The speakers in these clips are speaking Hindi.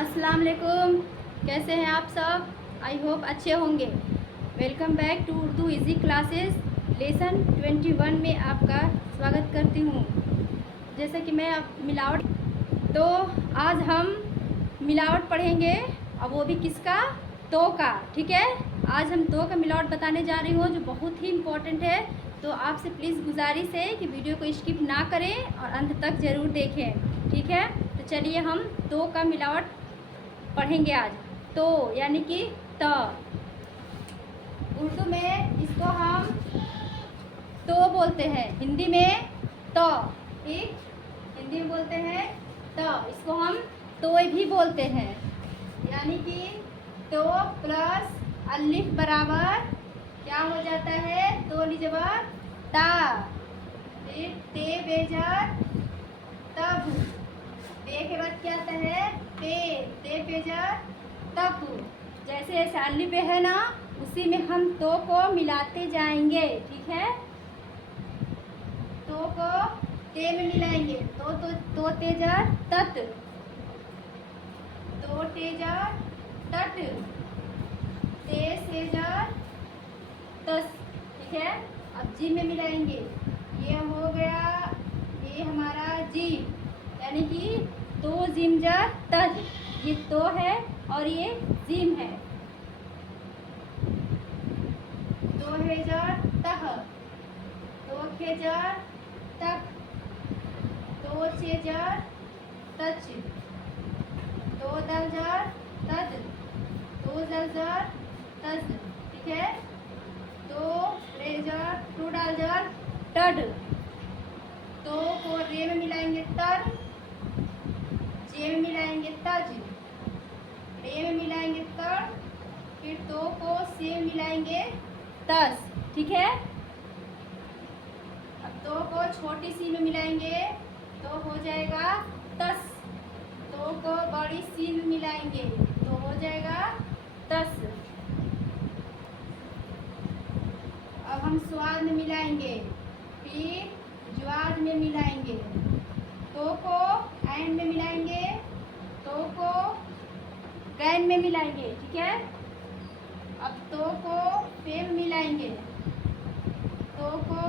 अस्सलाम वालेकुम। कैसे हैं आप सब? आई होप अच्छे होंगे। Welcome back to Urdu easy classes. Lesson 21 में आपका स्वागत करती हूँ। जैसा कि मैं अब मिलावट, तो आज हम मिलावट पढ़ेंगे, और वो भी किसका? तो का। ठीक है, आज हम तो का मिलावट बताने जा रही हूँ, जो बहुत ही इम्पोर्टेंट है। तो आपसे प्लीज़ गुजारिश है कि वीडियो को स्किप ना करें और अंत तक ज़रूर देखें। ठीक है, तो चलिए हम तो का मिलावट पढ़ेंगे आज। तो यानी कि त। उर्दू में इसको हम तो बोलते हैं, हिंदी में तो। ठीक, हिंदी में बोलते हैं तो, इसको हम तोय भी बोलते हैं। यानी कि तो प्लस अलिफ बराबर क्या हो जाता है? तो लिजबर ता। फिर ते बेजर तब। ते के बाद क्या आता है? ते बेजर तब। जैसे जैसे अलिफ है ना, उसी में हम तो को मिलाते जाएंगे। ठीक है, तो को ते में मिलाएंगे। तो तेजर तत, तो तेजर तट, ते सेजर तस। ठीक है, अब जी में मिलाएंगे। ये हो गया, ये हमारा जी, यानी कि तो जिमजर तज। ये तो है और ये जिम है। तो हेजर तह, तो खेजर तक, तो चेजर तच, तो दलजर तद, तो जलजर तज। ठीक है, तो रेजर टू डालजर टड। तो को रे में मिलाएंगे तर, जे में मिलाएंगे तज, रे में मिलाएंगे तर, फिर तो को से मिलाएंगे तस। ठीक है, अब तो को छोटी सी में मिलाएंगे तो हो जाएगा तस। तो को बड़ी सी में मिलाएंगे तो हो जाएगा तस। अब हम स्वाद में मिलाएंगे, फिर ज्वाद में मिलाएंगे। तो को ऐन में मिलाएंगे, तो को गैन में मिलाएंगे। ठीक है, अब तो को पे में मिलाएंगे, तो को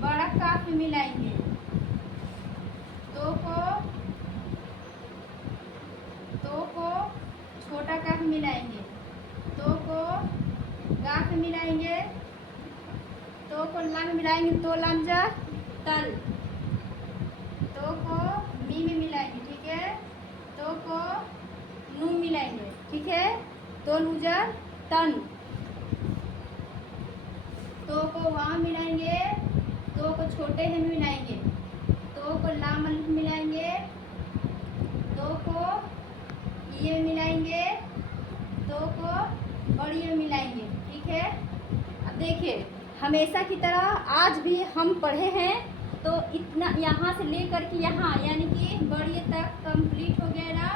बड़ा काफ में मिलाएंगे, तो को छोटा काफ मिलाएंगे, तो को गाफ मिलाएंगे, तो को लाम मिलाएंगे, तो लामजा तल, तो को मी में मिलाएंगे। ठीक है, तो को नू मिलाएंगे। ठीक है, तो नूजर तन, तो को वहाँ मिलाएंगे, तो को छोटे हैं मिलाएंगे, तो को लाम अलिफ मिलाएंगे, तो को ये मिलाएंगे, तो को बड़ी में मिलाएंगे। ठीक है, अब देखिए, हमेशा की तरह आज भी हम पढ़े हैं, तो इतना यहाँ से लेकर के यहाँ यानी कि बड़ी तक कंप्लीट हो गया ना।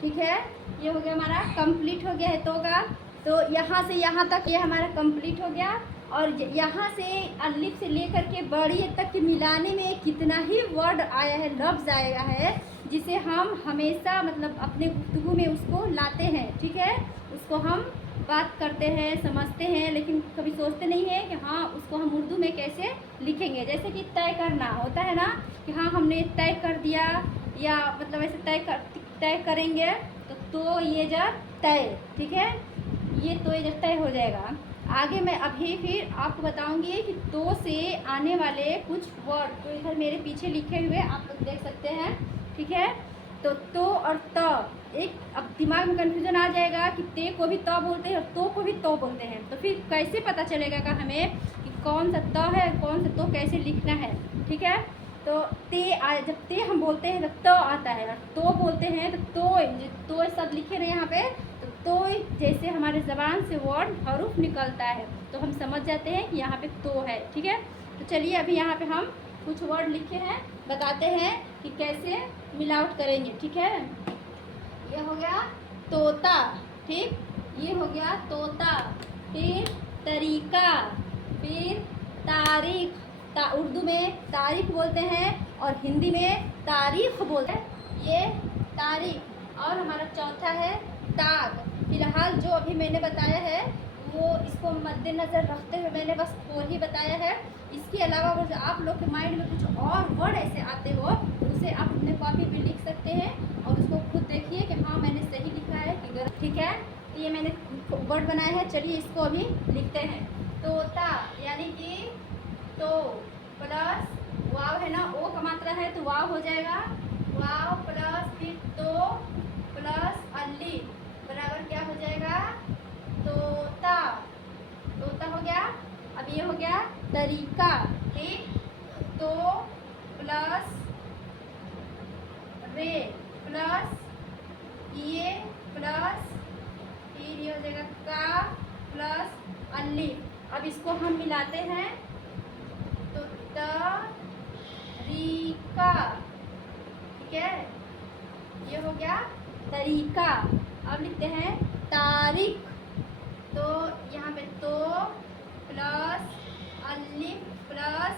ठीक है, ये हो गया हमारा कंप्लीट हो गया है तो का। तो यहाँ से यहाँ तक ये हमारा कंप्लीट हो गया, और यहाँ से अलिफ से लेकर के बड़ी तक के मिलाने में कितना ही वर्ड आया है, लफ्ज़ आया है, जिसे हम हमेशा मतलब अपने गुफ्तगू में उसको लाते हैं। ठीक है, उसको हम बात करते हैं, समझते हैं, लेकिन कभी सोचते नहीं है कि हाँ उसको हम उर्दू में कैसे लिखेंगे। जैसे कि तय करना होता है ना, कि हाँ हमने तय कर दिया, या मतलब ऐसे तय करेंगे, तो ये जब तय। ठीक है, ये तो ये जब तय हो जाएगा। आगे मैं अभी फिर आपको बताऊंगी कि तो से आने वाले कुछ वर्ड, तो इधर मेरे पीछे लिखे हुए आप लोग देख सकते हैं। ठीक है, तो और त, एक अब दिमाग में कन्फ्यूजन आ जाएगा कि ते को भी त बोलते हैं और तो को भी तो बोलते हैं, तो फिर कैसे पता चलेगा का हमें कि कौन सा त है कौन सा तो कैसे लिखना है। ठीक है, तो जब ते हम बोलते हैं तब तो आता है, और तो बोलते हैं तो शब्द लिखे ना यहाँ पे, तो जैसे हमारे ज़बान से वर्ड हरूफ निकलता है तो हम समझ जाते हैं कि यहाँ पे तो है। ठीक है, तो चलिए अभी यहाँ पे हम कुछ वर्ड लिखे हैं, बताते हैं कि कैसे मिलावट करेंगे। ठीक है, ये हो गया तोता। ठीक, ये हो गया तोता, फिर तरीका, फिर तारीख। उर्दू में तारीख बोलते हैं और हिंदी में तारीख बोलते हैं। ये तारीख। और हमारा चौथा है ताक। फिलहाल जो अभी मैंने बताया है वो इसको मद्देनज़र रखते हुए मैंने बस 4 ही बताया है। इसके अलावा अगर आप लोग के माइंड में कुछ और वर्ड ऐसे आते हो तो उसे आप अपने कॉपी पे लिख सकते हैं और उसको खुद देखिए कि हाँ मैंने सही लिखा है कि गलत। ठीक है, तो ये मैंने वर्ड बनाया है, चलिए इसको अभी लिखते हैं। तोता यानी कि तो प्लस वाव है ना, ओ का मात्रा है तो वाव हो जाएगा, वाव प्लस फिर तो प्लस अली बराबर क्या हो जाएगा, तोता। तोता हो गया। अब ये हो गया तरीका। ठीक, तो प्लस रे प्लस ये प्लस फिर ये हो जाएगा का प्लस अली। अब इसको हम मिलाते हैं तो तरीका। ठीक है, ये हो गया तरीका। अब लिखते हैं तारीख। तो यहाँ पे तो प्लस अलिफ प्लस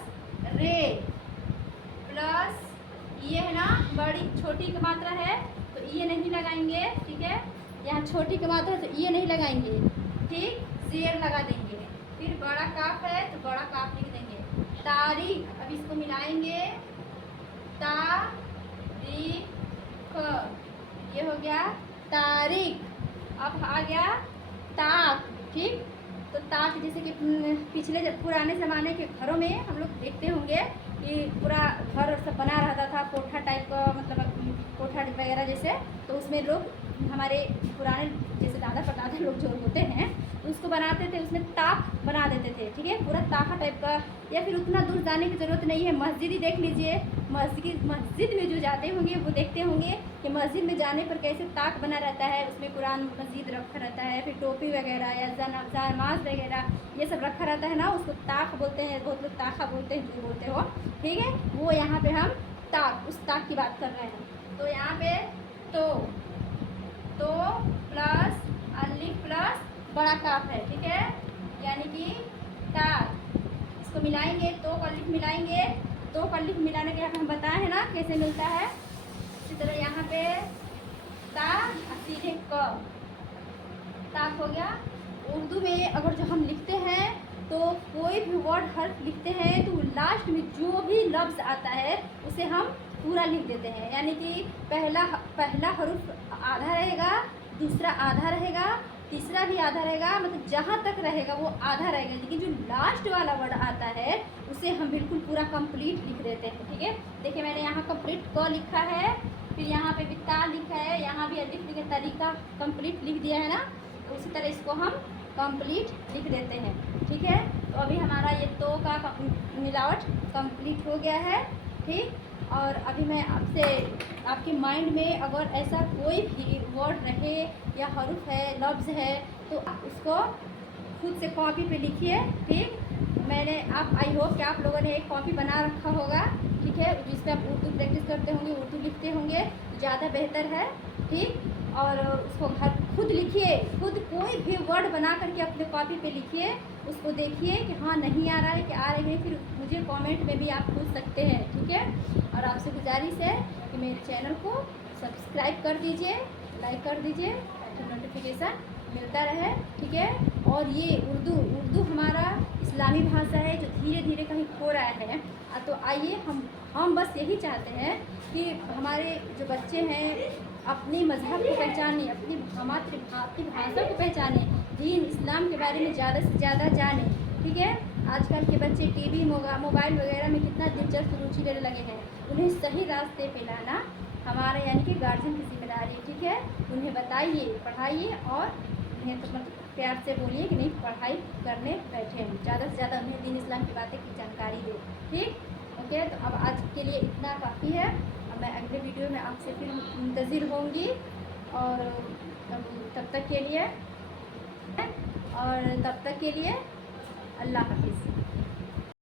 रे प्लस ये है ना बड़ी छोटी की मात्रा है तो ये नहीं लगाएंगे। ठीक है, यहाँ छोटी की मात्रा है तो ये नहीं लगाएंगे। ठीक, शेर लगा देंगे। फिर बड़ा काफ है तो बड़ा काफ लिख देंगे। तारीख, अब इसको मिलाएंगे तारीख, ये हो गया तारीख। अब आ गया ताक। ठीक, तो ताक जैसे कि पिछले पुराने ज़माने के घरों में हम लोग देखते होंगे कि पूरा घर सब बना रहता था, कोठा टाइप का, मतलब कोठा वगैरह जैसे, तो उसमें लोग हमारे पुराने जैसे दादा परदादा लोग जो होते हैं तो उसको बनाते थे, उसमें ताक बना देते थे। ठीक है, पूरा ताका टाइप का। या फिर उतना दूर जाने की ज़रूरत नहीं है, मस्जिद ही देख लीजिए। मस्जिद में जो जाते होंगे वो देखते होंगे कि मस्जिद में जाने पर कैसे ताक बना रहता है, उसमें कुरान मजीद रखा रहता है, फिर टोपी वगैरह या नमाज वगैरह ये सब रखा रहता है ना, उसको ताक बोलते हैं। बहुत लोग ताका बोलते हैं, जो बोलते हो। ठीक है, वो यहाँ पे हम ताक, उस ताक की बात कर रहे हैं। तो यहाँ पे तो प्लस अलिफ प्लस बड़ा काफ है। ठीक है, यानी कि ताक। इसको मिलाएंगे, तो अलिफ मिलाएंगे, तो अलिफ मिलाने के हम बताए हैं ना कैसे मिलता है। इसी तरह यहाँ पे ता सीधे क, ताक हो गया। उर्दू में अगर जो हम लिखते हैं तो कोई भी वर्ड हर्फ लिखते हैं तो लास्ट में जो भी लफ्ज़ आता है उसे हम पूरा लिख देते हैं। यानी कि पहला हरूफ आधा रहेगा, दूसरा आधा रहेगा, तीसरा भी आधा रहेगा, मतलब जहाँ तक रहेगा वो आधा रहेगा। लेकिन जो लास्ट वाला वर्ड आता है उसे हम बिल्कुल पूरा कंप्लीट लिख देते हैं। ठीक है, देखिए मैंने यहाँ कंप्लीट क लिखा है, फिर यहाँ पे भी ता लिखा है, यहाँ भी अलिफ लिखा, तरीका कंप्लीट लिख दिया है ना। तो उसी तरह इसको हम कंप्लीट लिख देते हैं। ठीक है, तो अभी हमारा ये तो का मिलावट कंप्लीट हो गया है। ठीक, और अभी मैं आपसे आपके माइंड में अगर ऐसा कोई भी वर्ड रहे या हरूफ है, लफ्ज़ है, तो आप उसको खुद से कॉपी पे लिखिए। ठीक, मैंने आई होप कि आप लोगों ने एक कॉपी बना रखा होगा। ठीक है, जिस पर आप उर्दू प्रैक्टिस करते होंगे, उर्दू लिखते होंगे, ज़्यादा बेहतर है। ठीक, और उसको खुद लिखिए, खुद कोई भी वर्ड बना करके अपने कॉपी पे लिखिए, उसको देखिए कि हाँ नहीं आ रहा है कि आ रहे हैं, फिर मुझे कमेंट में भी आप पूछ सकते हैं। ठीक है, और आपसे गुजारिश है कि मेरे चैनल को सब्सक्राइब कर दीजिए, लाइक कर दीजिए ताकि नोटिफिकेशन मिलता रहे। ठीक है, और ये उर्दू हमारा इस्लामी भाषा है जो धीरे धीरे कहीं खो रहा है। तो आइए हम बस यही चाहते हैं कि हमारे जो बच्चे हैं अपनी मज़हब को पहचाने, अपनी मातृभाषा को पहचाने, दीन इस्लाम के बारे में ज़्यादा से ज़्यादा जाने। ठीक है, आजकल के बच्चे टीवी मोबाइल वगैरह में कितना दिलचस्प रुचि लेने लगे हैं। उन्हें सही रास्ते पे लाना हमारा यानी कि गार्जियन की जिम्मेदारी है। ठीक है, उन्हें बताइए, पढ़ाइए और उन्हें तो प्यार से बोलिए कि नहीं पढ़ाई करने बैठे हैं, ज़्यादा से ज़्यादा उन्हें दीन इस्लाम की बातें की जानकारी दें। ठीक, ओके, तो अब आज के लिए इतना काफ़ी है। अब मैं अगले वीडियो में आपसे फिर मुंतज़िर होंगी और तब तक के लिए अल्लाह हाफिज़।